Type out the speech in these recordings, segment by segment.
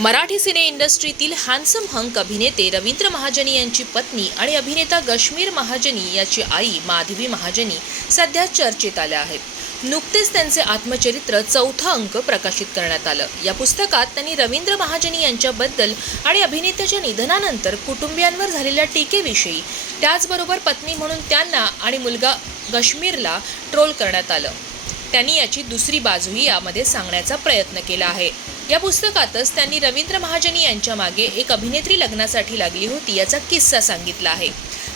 Marathi cine इंडस्ट्रीतील handsome hunk अभिनेते रवींद्र महाजनी यांची पत्नी आणि अभिनेता गश्मीर महाजनी याची आई माधवी महाजनी सध्या चर्चेत आल्या आहेत. नुकतेच त्यांचे आत्मचरित्र चौथा अंक प्रकाशित करण्यात आलं. या पुस्तकात त्यांनी रवींद्र महाजनी यांच्याबद्दल आणि अभिनेत्याच्या निधनानंतर कुटुंबियांवर झालेल्या टीकेविषयी त्याचबरोबर पत्नी म्हणून त्यांना आणि मुलगा गश्मीरला ट्रोल करण्यात आलं. त्यांनी याची दुसरी बाजूही यामध्ये सांगण्याचा प्रयत्न केला आहे. या पुस्तकातच त्यांनी रवींद्र महाजनी यांच्या मागे एक अभिनेत्री लग्नासाठी लागली होती याचा किस्सा सांगितला आहे.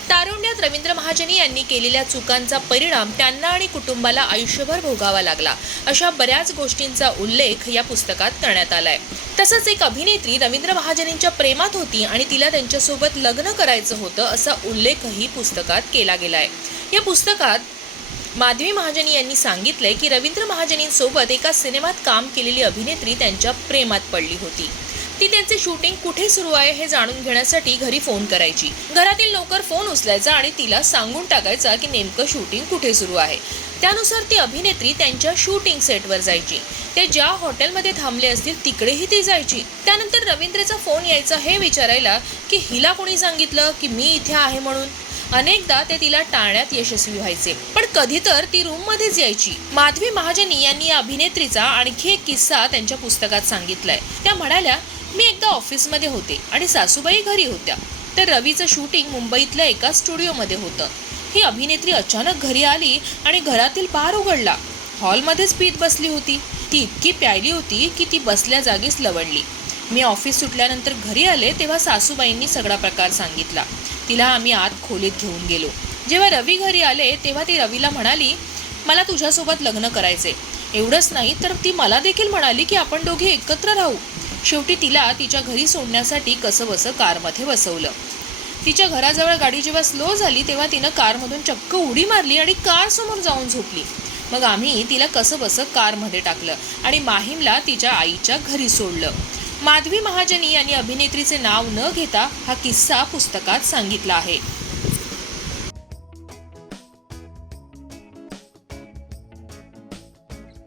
तारुण्यात रवींद्र महाजनी यांनी केलेल्या चुकांचा परिणाम त्यांना आणि कुटुंबाला आयुष्यभर भोगावा लागला अशा बऱ्याच गोष्टींचा उल्लेख या पुस्तकात करण्यात आलाय. तसंच एक अभिनेत्री रवींद्र महाजनींच्या प्रेमात होती आणि तिला त्यांच्यासोबत लग्न करायचं होतं असा उल्लेखही पुस्तकात केला गेलाय. या पुस्तकात माधवी महाजनी यांनी सांगितलंय की रवींद्र महाजनींसोबत एका सिनेमात काम केलेली अभिनेत्री त्यांच्या प्रेमात पडली होती. ती त्यांचे शूटिंग कुठे सुरू आहे हे जाणून घेण्यासाठी घरी फोन करायची. घरातील नोकर फोन उचलायचा आणि तिला सांगून टाकायचा की नेमकं शूटिंग कुठे सुरू आहे. त्यानुसार ती अभिनेत्री त्यांच्या शूटिंग सेटवर जायची. ते ज्या हॉटेलमध्ये थांबले असतील तिकडेही ती जायची. त्यानंतर रवींद्रचा फोन यायचा हे विचारायला की हिला कोणी सांगितलं की मी इथे आहे म्हणून? अनेकदा ते तिला टाळण्यात यशस्वी व्हायचे. पण कधी तर ती रूम मध्येच यायची. माधवी महाजनी यांनी या अभिनेत्रीचा आणखी एक किस्सा त्यांच्या पुस्तकात सांगितलाय. त्या म्हणाल्या मी एकदा ऑफिसमध्ये होते आणि सासूबाई घरी होत्या. तर रवीचं शूटिंग मुंबईतल्या एका स्टुडिओमध्ये होतं. ही अभिनेत्री अचानक घरी आली आणि घरातील बार उघडला. हॉलमध्येच पीत बसली होती. ती इतकी प्यायली होती की ती बसल्या जागीच लवडली. मी ऑफिस सुटल्यानंतर घरी आले तेव्हा सासूबाईंनी सगळा प्रकार सांगितला. तिला आम्ही आत खोलीत घेऊन गेलो. जेव्हा रवी घरी आले तेव्हा ती रवीला म्हणाली मला तुझ्यासोबत लग्न करायचे एवढंच नाही तर ती मला देखील म्हणाली की आपण दोघे एकत्र राहू. शेवटी तिला तिच्या घरी सोडण्यासाठी कसं बसं कारमध्ये बसवलं. तिच्या घराजवळ गाडी जेव्हा स्लो झाली तेव्हा तिनं कारमधून चक्क उडी मारली आणि कारसमोर जाऊन झोपली. मग आम्ही तिला कसं बसं कारमध्ये टाकलं आणि माहीमला तिच्या आईच्या घरी सोडलं. माधवी महाजनी यांनी अभिनेत्रीचे नाव न घेता हा किस्सा पुस्तकात सांगितला आहे.